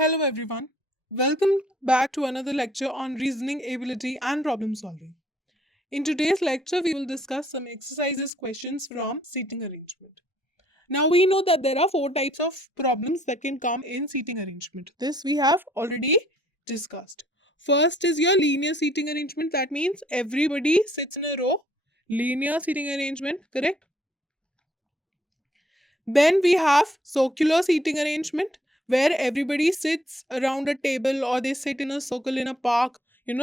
Hello everyone. Welcome back to another lecture on reasoning ability and problem solving. In today's lecture, we will discuss some exercises questions from seating arrangement. Now we know that there are four types of problems that can come in seating arrangement. This we have already discussed. First is your linear seating arrangement. That means everybody sits in a row. Linear seating arrangement, correct? Then we have circular seating arrangement where everybody sits around a table or they sit in a circle in a park,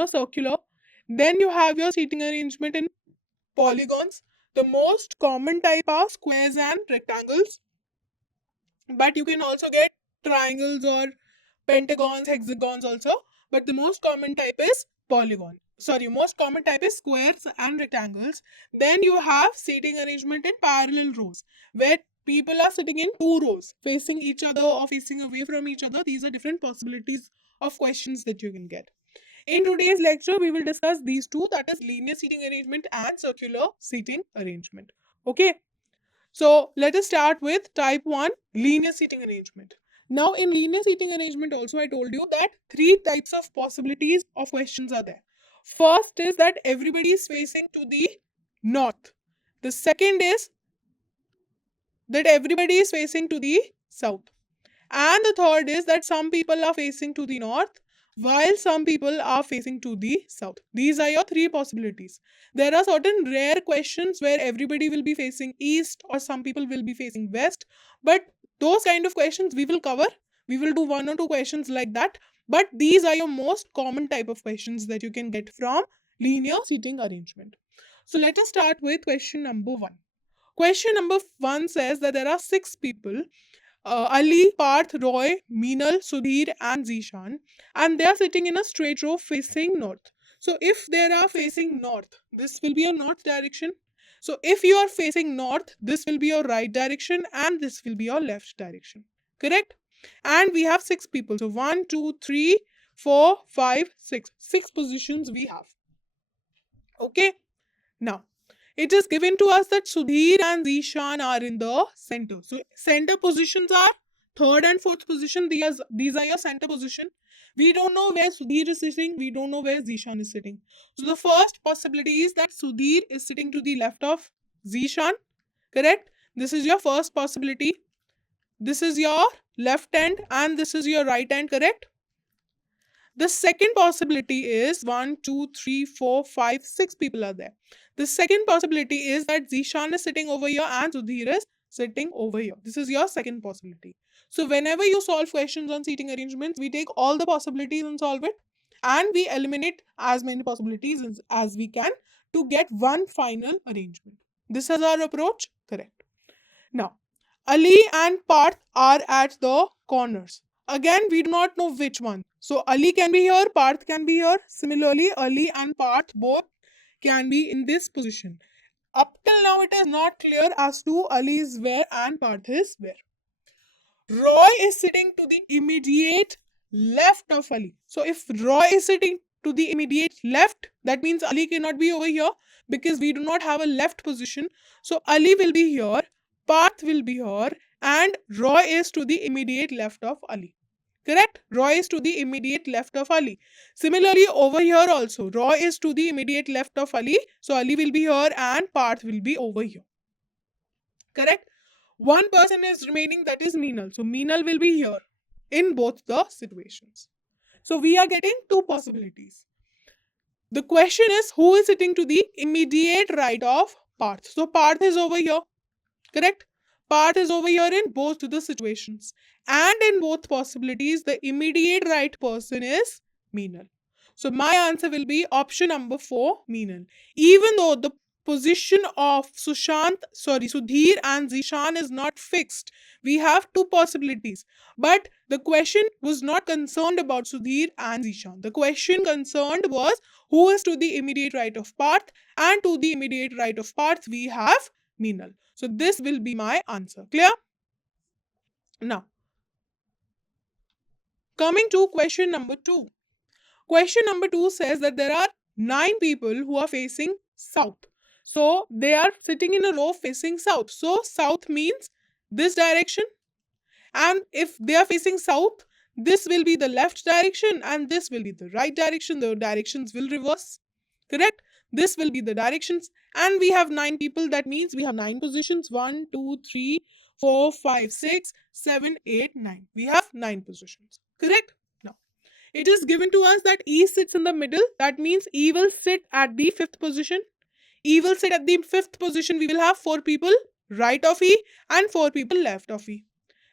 circular. Then you have your seating arrangement in polygons. The most common type are squares and rectangles, but you can also get triangles or pentagons, hexagons also. But the most common type is polygon. Sorry, most common type is squares and rectangles. Then you have seating arrangement in parallel rows, where people are sitting in two rows, facing each other or facing away from each other. These are different possibilities of questions that you can get. In today's lecture, we will discuss these two, that is linear seating arrangement and circular seating arrangement. Okay. So let us start with type 1, linear seating arrangement. Now in linear seating arrangement also I told you that three types of possibilities of questions are there. First is that everybody is facing to the north. The second is that everybody is facing to the south. And the third is that some people are facing to the north while some people are facing to the south. These are your three possibilities. There are certain rare questions where everybody will be facing east or some people will be facing west. But those kind of questions we will cover. We will do one or two questions like that. But these are your most common type of questions that you can get from linear seating arrangement. So let us start with question number 1. Question number 1 says that there are 6 people, Ali, Parth, Roy, Meenal, Sudhir and Zishan, and they are sitting in a straight row facing north. So if they are facing north, this will be your north direction. So if you are facing north, this will be your right direction and this will be your left direction. Correct? And we have 6 people. So 1, 2, 3, 4, 5, 6. 6 positions we have. Okay? Now, it is given to us that Sudhir and Zishan are in the center. So, center positions are third and fourth position. These are your center position. We don't know where Sudhir is sitting. We don't know where Zishan is sitting. So, the first possibility is that Sudhir is sitting to the left of Zishan. Correct? This is your first possibility. This is your left hand and this is your right hand. Correct? The second possibility is 1, 2, 3, 4, 5, 6 people are there. The second possibility is that Zishan is sitting over here and Sudhir is sitting over here. This is your second possibility. So whenever you solve questions on seating arrangements, we take all the possibilities and solve it. And we eliminate as many possibilities as we can to get one final arrangement. This is our approach. Correct. Now, Ali and Parth are at the corners. Again, we do not know which one. So Ali can be here, Parth can be here. Similarly, Ali and Parth both can be in this position. Up till now, it is not clear as to Ali is where and Parth is where. Roy is sitting to the immediate left of Ali. So if Roy is sitting to the immediate left, that means Ali cannot be over here because we do not have a left position. So Ali will be here, Parth will be here, and Roy is to the immediate left of Ali. Correct? Roy is to the immediate left of Ali. Similarly, over here also, Roy is to the immediate left of Ali. So Ali will be here and Parth will be over here. Correct? One person is remaining, that is Meenal. So Meenal will be here in both the situations. So we are getting two possibilities. The question is, who is sitting to the immediate right of Parth? So Parth is over here. Correct? Parth is over here in both the situations. And in both possibilities, the immediate right person is Meenal. So my answer will be option number 4, Meenal. Even though the position of Sudhir and Zishan is not fixed, we have two possibilities. But the question was not concerned about Sudhir and Zishan. The question concerned was who is to the immediate right of Parth, and to the immediate right of Parth we have Meenal. So this will be my answer. Clear? Now, coming to question number 2. Question number 2 says that there are 9 people who are facing south. So they are sitting in a row facing south. So south means this direction. And if they are facing south, This will be the left direction and this will be the right direction. The directions will reverse. Correct? This will be the directions. And we have 9 people. That means we have 9 positions. 1, 2, 3, 4, 5, 6, 7, 8, 9. We have 9 positions. Correct? Now, it is given to us that E sits in the middle. That means E will sit at the 5th position. E will sit at the 5th position. We will have 4 people right of E and 4 people left of E.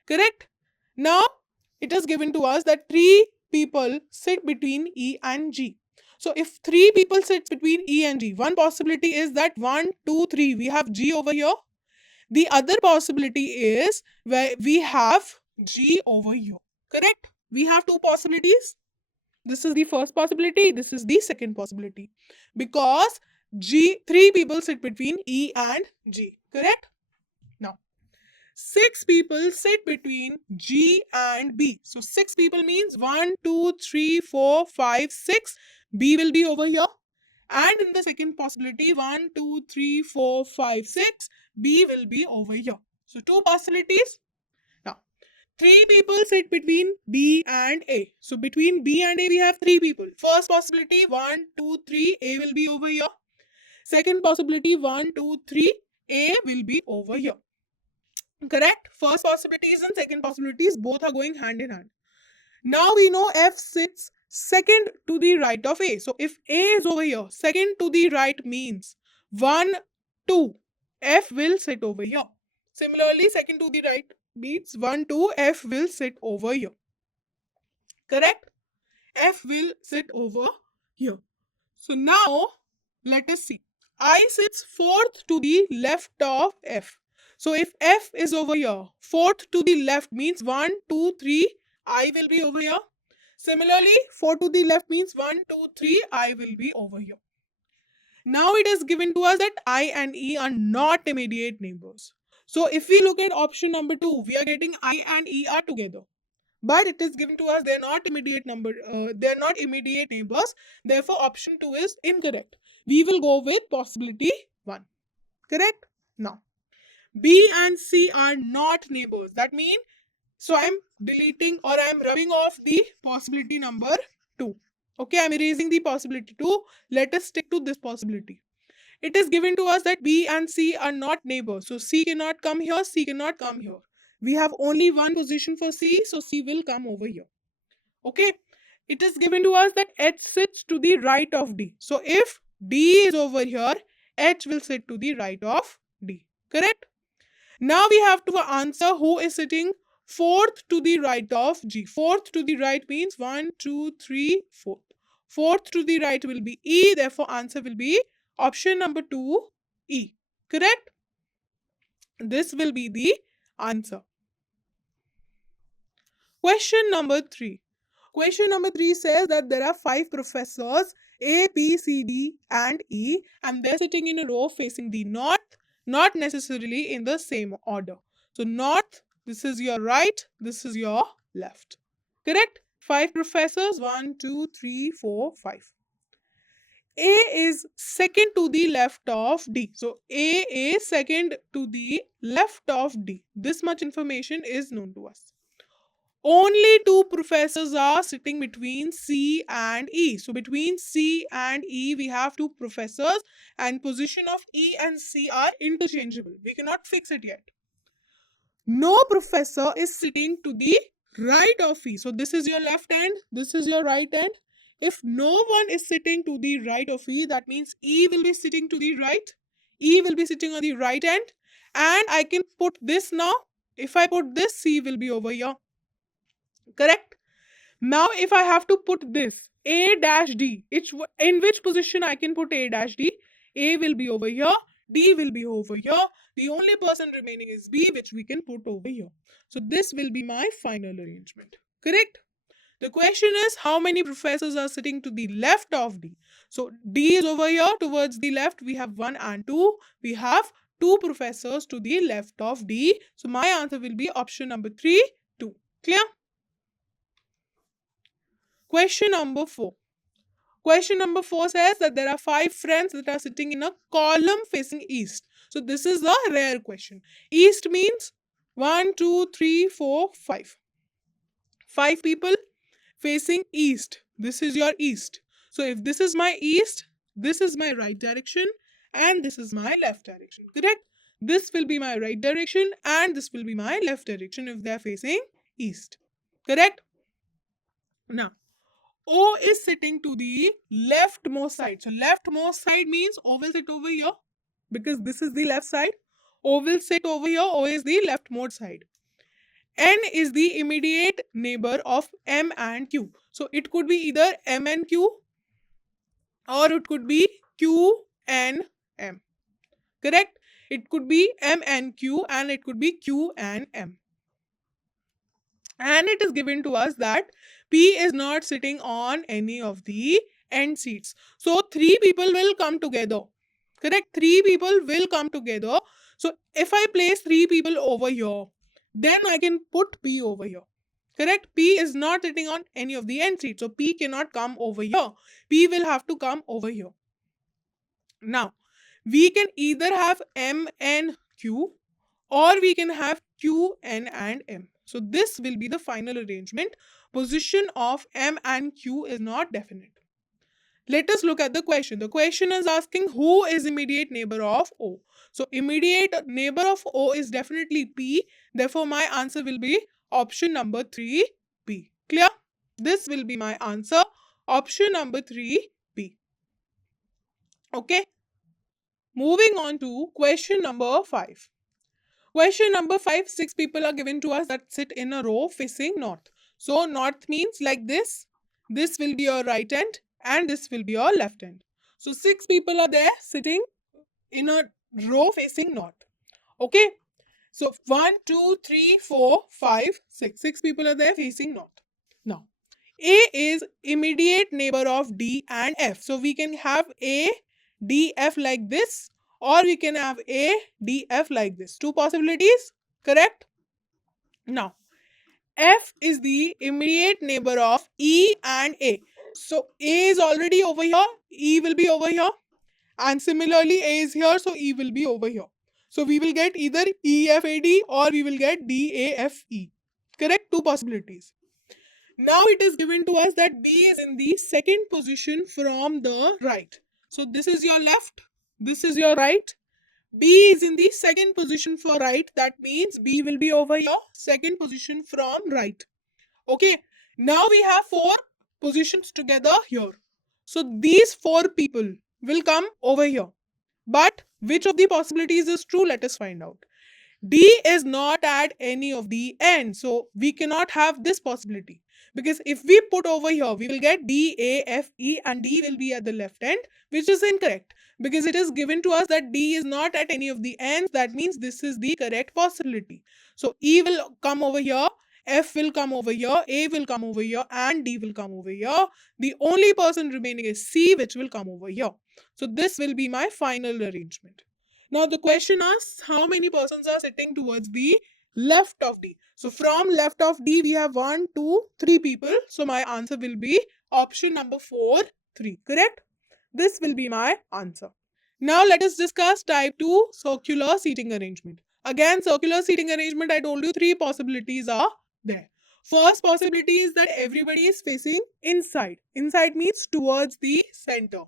Correct? Now, it is given to us that 3 people sit between E and G. So, if 3 people sit between E and G, one possibility is that 1, 2, 3, we have G over here. The other possibility is where we have G over here. Correct? We have 2 possibilities. This is the first possibility. This is the second possibility. Because 3 people sit between E and G. Correct? Now, 6 people sit between G and B. So 6 people means 1, 2, 3, 4, 5, 6. B will be over here. And in the second possibility, 1, 2, 3, 4, 5, 6. B will be over here. So 2 possibilities. Now, 3 people sit between B and A. So between B and A, we have 3 people. First possibility, 1, 2, 3. A will be over here. Second possibility, 1, 2, 3. A will be over here. Correct? First possibilities and second possibilities both are going hand in hand. Now we know F sits second to the right of A. So if A is over here, second to the right means 1, 2. F will sit over here. Similarly, second to the right means 1, 2. F will sit over here. Correct? F will sit over here. So now let us see. I sits fourth to the left of F. So if F is over here, fourth to the left means 1, 2, 3, I will be over here. Similarly, 4 to the left means 1, 2, 3, I will be over here. Now it is given to us that I and E are not immediate neighbors. So if we look at option number 2, we are getting I and E are together. But it is given to us they are not immediate neighbors. Therefore, option 2 is incorrect. We will go with possibility 1. Correct? Now, B and C are not neighbors. That means, so I am deleting or I am rubbing off the possibility number 2. Okay, I am erasing the possibility 2. Let us stick to this possibility. It is given to us that B and C are not neighbors. So C cannot come here, C cannot come here. We have only one position for C, so C will come over here. Okay, it is given to us that H sits to the right of D. So if D is over here, H will sit to the right of D. Correct? Now we have to answer who is sitting fourth to the right of G. Fourth to the right means 1, 2, 3, 4. Fourth to the right will be E. Therefore, answer will be option number 2, E. Correct? This will be the answer. Question number 3. Question number 3 says that there are 5 professors A, B, C, D and E and they're sitting in a row facing the north, not necessarily in the same order. So north, this is your right, this is your left. Correct? 5 professors, 1, 2, 3, 4, 5. A is second to the left of D. So A is second to the left of D. This much information is known to us. Only 2 professors are sitting between C and E. So between C and E, we have 2 professors and position of E and C are interchangeable. We cannot fix it yet. No professor is sitting to the right of E. So this is your left hand, this is your right hand. If no one is sitting to the right of E, that means E will be sitting to the right. E will be sitting on the right hand. And I can put this now. If I put this, C will be over here. Correct? Now, if I have to put this A dash D, in which position I can put A dash D? A will be over here, D will be over here. The only person remaining is B, which we can put over here. So this will be my final arrangement. Correct? The question is how many professors are sitting to the left of D? So D is over here towards the left. We have 1 and 2. We have 2 professors to the left of D. So my answer will be option number 3, 2. Clear? Question number 4. Question number 4 says that there are 5 friends that are sitting in a column facing east. So this is a rare question. East means 1, 2, 3, 4, 5. 5 people facing east. This is your east. So if this is my east, this is my right direction and this is my left direction. Correct? This will be my right direction and this will be my left direction if they are facing east. Correct? Now, O is sitting to the leftmost side. So leftmost side means O will sit over here because this is the left side. O will sit over here. O is the leftmost side. N is the immediate neighbor of M and Q. So it could be either M and Q or it could be Q and M. Correct? It could be M and Q and it could be Q and M. And it is given to us that P is not sitting on any of the end seats. So 3 people will come together. Correct? 3 people will come together. So if I place 3 people over here, then I can put P over here. Correct? P is not sitting on any of the end seats. So P cannot come over here. P will have to come over here. Now, we can either have M and Q or we can have Q, N and M. So this will be the final arrangement. Position of M and Q is not definite. Let us look at the question. The question is asking who is immediate neighbor of O. So immediate neighbor of O is definitely P. Therefore, my answer will be option number 3, P. Clear? This will be my answer. Option number 3, P. Okay. Moving on to question number 5. Question number 5, 6 people are given to us that sit in a row facing north. So north means like this. This will be your right hand and this will be your left hand. So 6 people are there sitting in a row facing north. Okay. So 1, 2, 3, 4, 5, 6. 6 people are there facing north. Now, A is immediate neighbor of D and F. So we can have A, D, F like this, or we can have A, D, F like this. 2 possibilities, correct? Now, F is the immediate neighbor of E and A. So A is already over here, E will be over here. And similarly, A is here, so E will be over here. So we will get either E, F, A, D or we will get D, A, F, E. Correct? 2 possibilities. Now it is given to us that B is in the second position from the right. So this is your left, this is your right. B is in the second position for right. That means B will be over here, second position from right. Okay. Now we have 4 positions together here. So these 4 people will come over here. But which of the possibilities is true? Let us find out. D is not at any of the ends. So we cannot have this possibility. Because if we put over here, we will get D, A, F, E and D will be at the left end, which is incorrect. Because it is given to us that D is not at any of the ends. That means this is the correct possibility. So E will come over here, F will come over here, A will come over here and D will come over here. The only person remaining is C, which will come over here. So this will be my final arrangement. Now the question asks how many persons are sitting towards the left of D. So from left of D we have 1, 2, 3 people. So my answer will be option number 4, 3. Correct? This will be my answer. Now let us discuss type 2 circular seating arrangement. Again, circular seating arrangement, I told you 3 possibilities are there. First possibility is that everybody is facing inside. Inside means towards the center.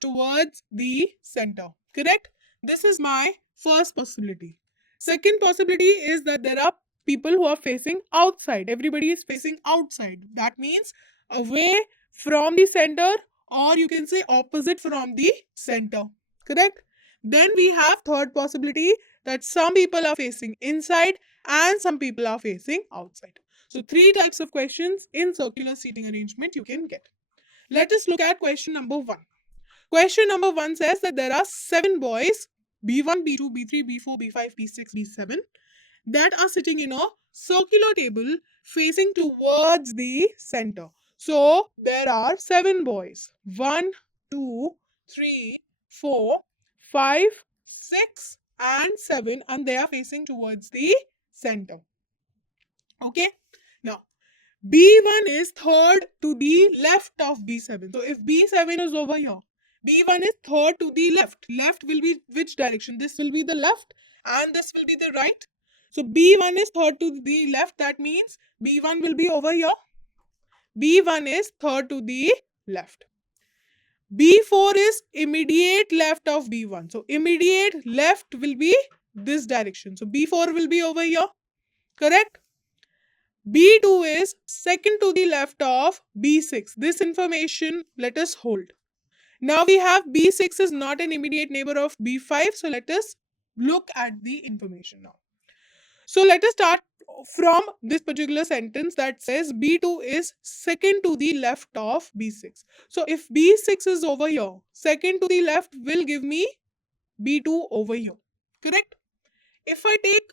Towards the center. Correct? This is my first possibility. Second possibility is that there are people who are facing outside. Everybody is facing outside. That means away from the center, or you can say opposite from the center. Correct? Then we have third possibility that some people are facing inside and some people are facing outside. So 3 types of questions in circular seating arrangement you can get. Let us look at question number 1. Question number 1 says that there are 7 boys, B1, B2, B3, B4, B5, B6, B7, that are sitting in a circular table facing towards the center. So there are 7 boys. 1, 2, 3, 4, 5, 6 and 7, and they are facing towards the center. Okay. Now, B1 is third to the left of B7. So if B7 is over here, B1 is third to the left. Left will be which direction? This will be the left and this will be the right. So B1 is third to the left. That means B1 will be over here. B1 is third to the left. B4 is immediate left of B1. So immediate left will be this direction. So B4 will be over here. Correct? B2 is second to the left of B6. This information let us hold. Now we have B6 is not an immediate neighbor of B5. So let us look at the information now. So let us start from this particular sentence that says B2 is second to the left of B6. So if B6 is over here, second to the left will give me B2 over here. Correct? If I take,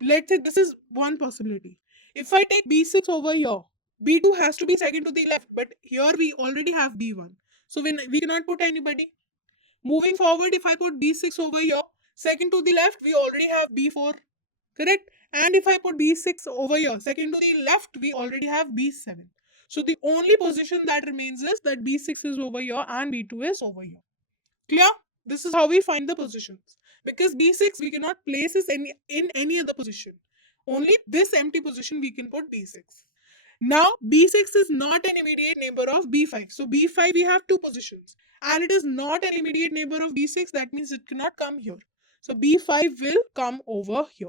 let's say this is one possibility. If I take B6 over here, B2 has to be second to the left, but here we already have B1. So we cannot put anybody. Moving forward, if I put B6 over here, second to the left, we already have B4. Correct? And if I put B6 over here, second to the left, we already have B7. So the only position that remains is that B6 is over here and B2 is over here. Clear? This is how we find the positions. Because B6 we cannot place it in any other position. Only this empty position we can put B6. Now B6 is not an immediate neighbor of B5. So B5 we have two positions. And it is not an immediate neighbor of B6. That means it cannot come here. So B5 will come over here.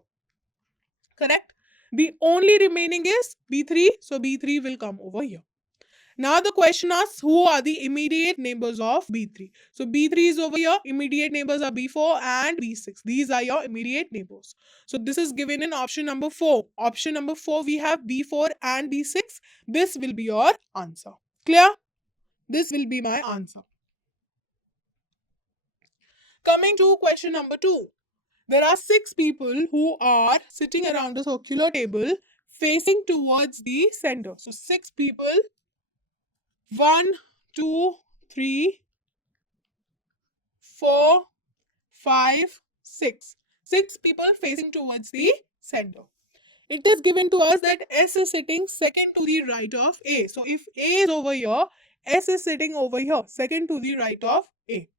Correct? The only remaining is B3. So B3 will come over here. Now the question asks who are the immediate neighbors of B3. So B3 is over here. Immediate neighbors are B4 and B6. These are your immediate neighbors. So this is given in option number 4. Option number 4 we have B4 and B6. This will be your answer. Clear? This will be my answer. Coming to question number 2. There are 6 people who are sitting around a circular table facing towards the center. So 6 people. 1, 2, 3, 4, 5, 6. 6 people facing towards the center. It is given to us that S is sitting second to the right of A. So if A is over here, S is sitting over here, second to the right of A.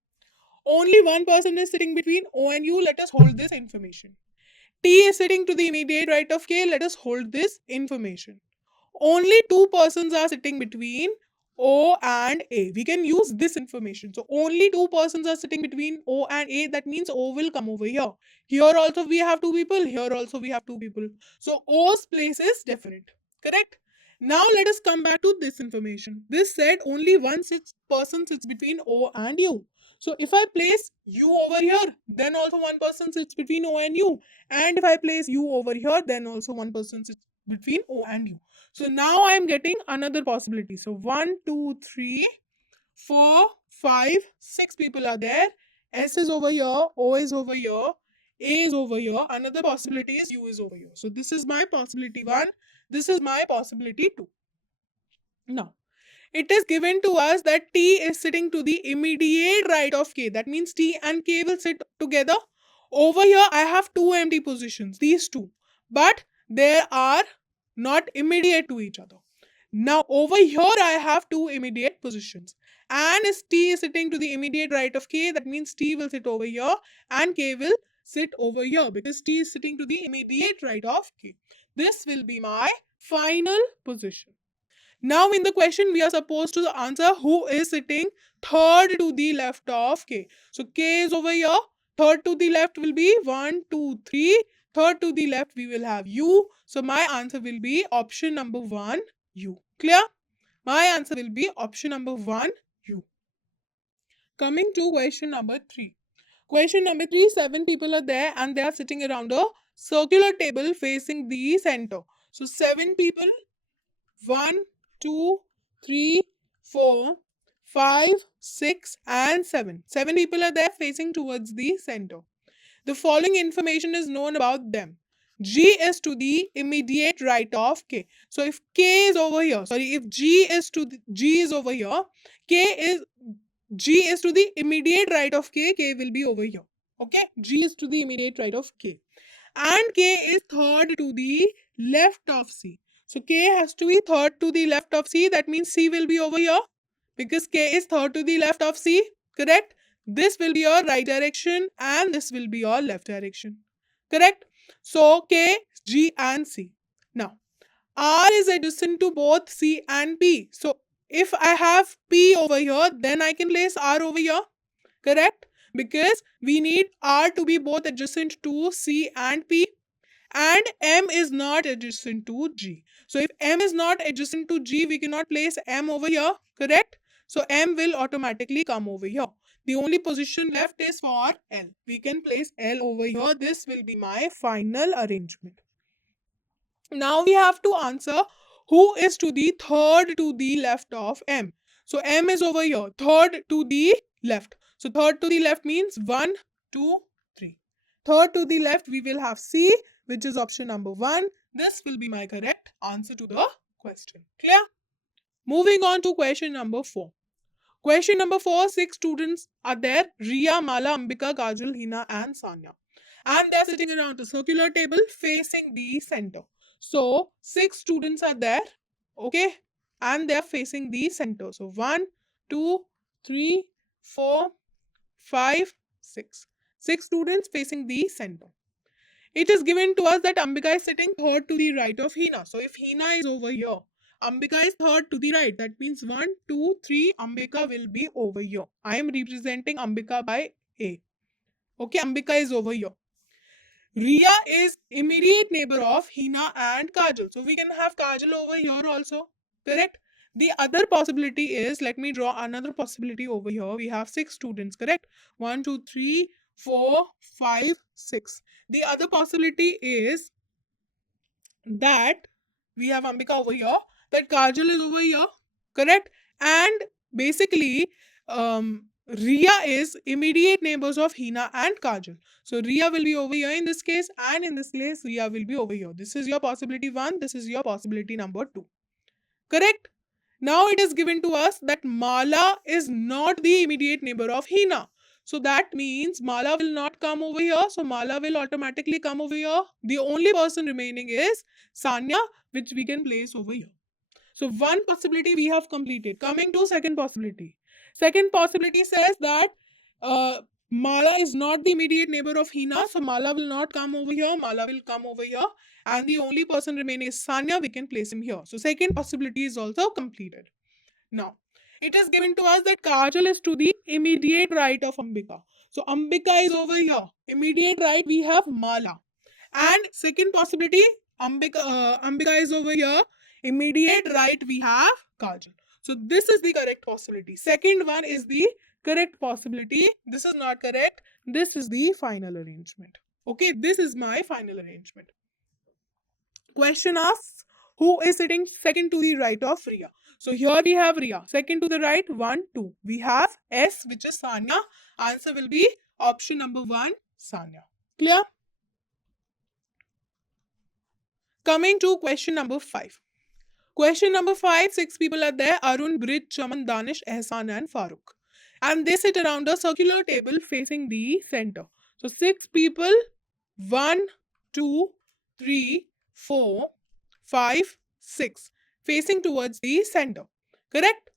Only one person is sitting between O and U. Let us hold this information. T is sitting to the immediate right of K. Let us hold this information. Only 2 persons are sitting between O and A. We can use this information. So only 2 persons are sitting between O and A. That means O will come over here. Here also we have 2 people. Here also we have 2 people. So O's place is different. Correct? Now let us come back to this information. This said only one person sits between O and U. So if I place U over here, then also one person sits between O and U. And if I place U over here, then also one person sits between O and U. So now I am getting another possibility. So 1, 2, 3, 4, 5, 6 people are there. S is over here, O is over here, A is over here. Another possibility is U is over here. So this is my possibility 1. This is my possibility 2. Now, it is given to us that T is sitting to the immediate right of K. That means T and K will sit together. Over here, I have 2 empty positions, these 2. But they are not immediate to each other. Now, over here, I have 2 immediate positions. And as T is sitting to the immediate right of K, that means T will sit over here and K will sit over here because T is sitting to the immediate right of K. This will be my final position. Now in the question, we are supposed to answer who is sitting third to the left of K. So K is over here. Third to the left will be 1, 2, 3. Third to the left we will have U. So my answer will be option number 1, U. Clear? My answer will be option number 1, U. Coming to question number 3. Question number 3, 7 people are there and they are sitting around a circular table facing the center. So 7 people, 1, 2, 3, 4, 5, 6 and 7. 7 people are there facing towards the center. The following information is known about them. G is to the immediate right of K. So if K is over here, if G is over here, G is to the immediate right of K, K will be over here. Okay, G is to the immediate right of K. And K is third to the left of C. So K has to be third to the left of C. That means C will be over here because K is third to the left of C. Correct? This will be your right direction and this will be your left direction. Correct? So K, G and C. Now R is adjacent to both C and P. So if I have P over here, then I can place R over here. Correct? Because we need R to be both adjacent to C and P. And M is not adjacent to G. So if M is not adjacent to G, we cannot place M over here. Correct? So M will automatically come over here. The only position left is for L. We can place L over here. This will be my final arrangement. Now we have to answer who is to the third to the left of M. So M is over here, third to the left. So third to the left means 1, 2, 3. Third to the left we will have C, which is option number 1. This will be my correct answer to the question. Clear? Moving on to question number 4. Question number 4, 6 students are there. Riya, Mala, Ambika, Kajal, Hina and Sanya. And they are sitting around a circular table facing the center. So 6 students are there, okay, and they are facing the center. So 1, 2, 3, 4, 5, 6. 6 students facing the center. It is given to us that Ambika is sitting third to the right of Hina. So if Hina is over here, Ambika is third to the right. That means 1, 2, 3, Ambika will be over here. I am representing Ambika by A. Okay, Ambika is over here. Riya is immediate neighbor of Hina and Kajal. So we can have Kajal over here also. Correct? The other possibility is, let me draw another possibility over here. We have 6 students, correct? 1, 2, 3, 4, 5, 6. The other possibility is that we have Ambika over here, that Kajal is over here, correct? And basically, Riya is immediate neighbors of Hina and Kajal. So Riya will be over here in this case, and in this case, Riya will be over here. This is your possibility 1, this is your possibility number 2. Correct? Now it is given to us that Mala is not the immediate neighbor of Hina. So that means Mala will not come over here. So Mala will automatically come over here. The only person remaining is Sanya, which we can place over here. So one possibility we have completed. Coming to second possibility. Second possibility says that Mala is not the immediate neighbor of Hina. So Mala will not come over here. Mala will come over here. And the only person remaining is Sanya. We can place him here. So second possibility is also completed. Now, it is given to us that Kajal is to the immediate right of Ambika. So Ambika is over here. Immediate right we have Mala. And second possibility, Ambika is over here. Immediate right we have Kajal. So this is the correct possibility. Second one is the correct possibility. This is not correct. This is the final arrangement. Okay, this is my final arrangement. Question asks, who is sitting second to the right of Riya? So here we have Riya. Second to the right, 1, 2. We have S, which is Sanya. Answer will be option number 1, Sanya. Clear? Coming to question number 5. Question number 5, 6 people are there. Arun, Brit, Chaman, Danish, Ehsan and Farooq. And they sit around a circular table facing the center. So 6 people, 1, 2, 3, 4, 5, 6, facing towards the center. Correct?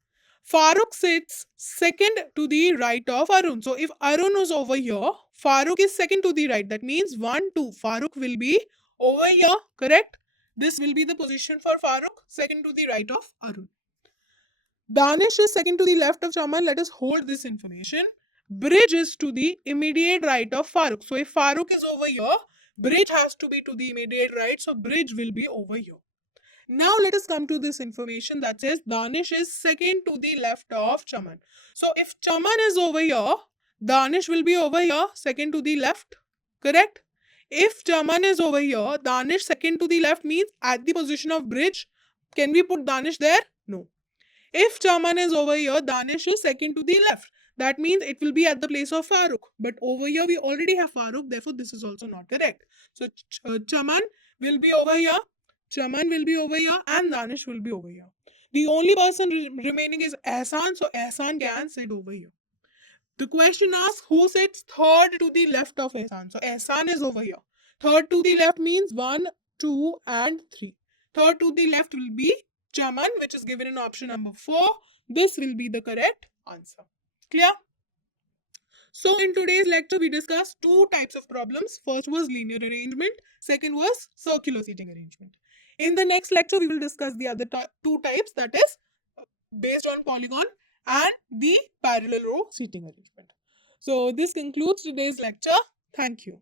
Farooq sits second to the right of Arun. So if Arun is over here, Farooq is second to the right. That means 1, 2. Farooq will be over here. Correct? This will be the position for Farooq, second to the right of Arun. Danish is second to the left of Chaman. Let us hold this information. Bridge is to the immediate right of Farooq. So if Farooq is over here, Bridge has to be to the immediate right. So Bridge will be over here. Now let us come to this information that says Danish is second to the left of Chaman. So if Chaman is over here, Danish will be over here, second to the left. Correct? If Chaman is over here, Danish second to the left means at the position of Bridge. Can we put Danish there? No. If Chaman is over here, Danish is second to the left. That means it will be at the place of Farooq. But over here, we already have Farooq. Therefore, this is also not correct. So, Chaman will be over here. Chaman will be over here. And Danish will be over here. The only person remaining is Ehsan. So, Ehsan can sit over here. The question asks, who sits third to the left of Ehsan? So, Ehsan is over here. Third to the left means 1, 2 and 3. Third to the left will be Chaman, which is given in option number 4. This will be the correct answer. Clear? So in today's lecture, we discussed two types of problems. First was linear arrangement. Second was circular seating arrangement. In the next lecture, we will discuss the other two types, that is based on polygon and the parallel row seating arrangement. So this concludes today's lecture. Thank you.